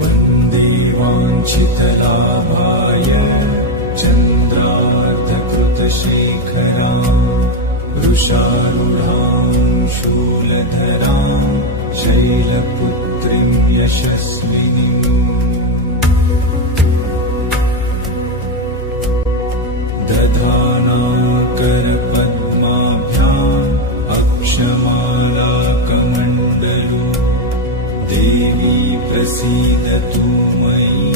वन्दे वाञ्छितलाभाय चन्द्रार्धकृतशेखराम् वृषारूढां शूलधरां शैलपुत्रीं यशस्विनीम् दधानाकरपद्माभ्याम् अक्षमालाकमण्डलू देवी प्रसीदतु मयि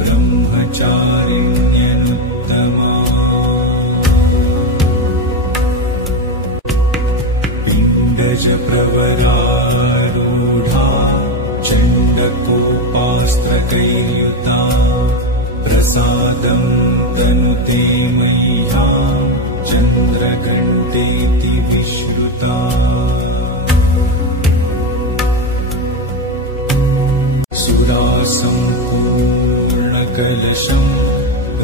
ब्रह्मचारिण्यनुत्तमा पिण्डजप्रवरारूढा चण्डकोपास्त्रकैर्युता प्रसादं तनुते मह्यं चन्द्रघण्टेति विश्रुता सुरासम्पूर्णकलशं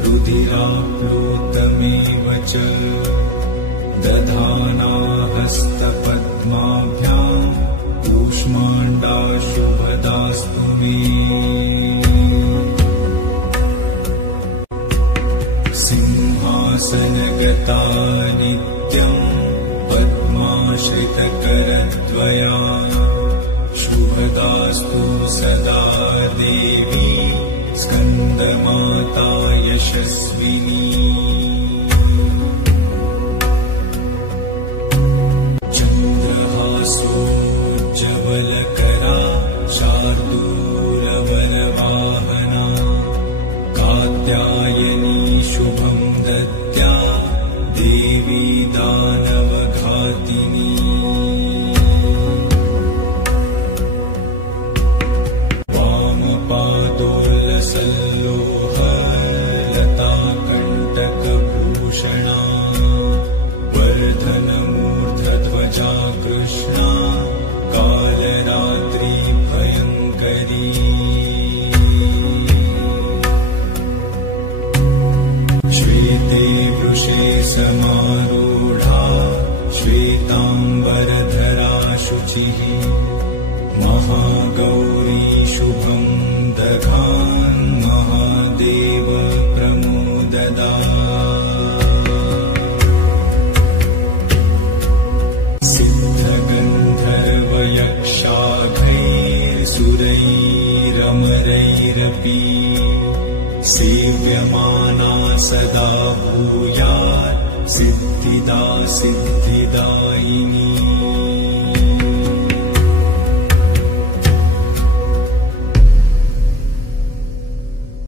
रुधिराप्लुतमेव च दधाना हस्तपद्माभ्याम् कूष्माण्डाशुभदास्तु मे सिंहासनगता नित्यम् पद्माश्रितकरद्वया शुभदास्तु सदा देवी स्कन्दमाता यशस्विनी चन्द्रहासोज्ज्वलकरा शार्दूलवरवाहना कात्यायनी शुभं दद्या देवी दानवघातिनी वामपादोल्लसल्लोहलताकण्टकभूषणा वर्धनमूर्धध्वजा कृष्णा कालरात्रि भयङ्करी श्वेते वृषे समारूढा श्वेताम्बरधरा शुचिः महागौरी शुभं दधान् महादेव प्रमोददा सिद्धगन्धर्वयक्षाघैर्सुरैरमरैरपि सेव्यमाना सदा भूयात् सिद्धिदा सिद्धिदायिनी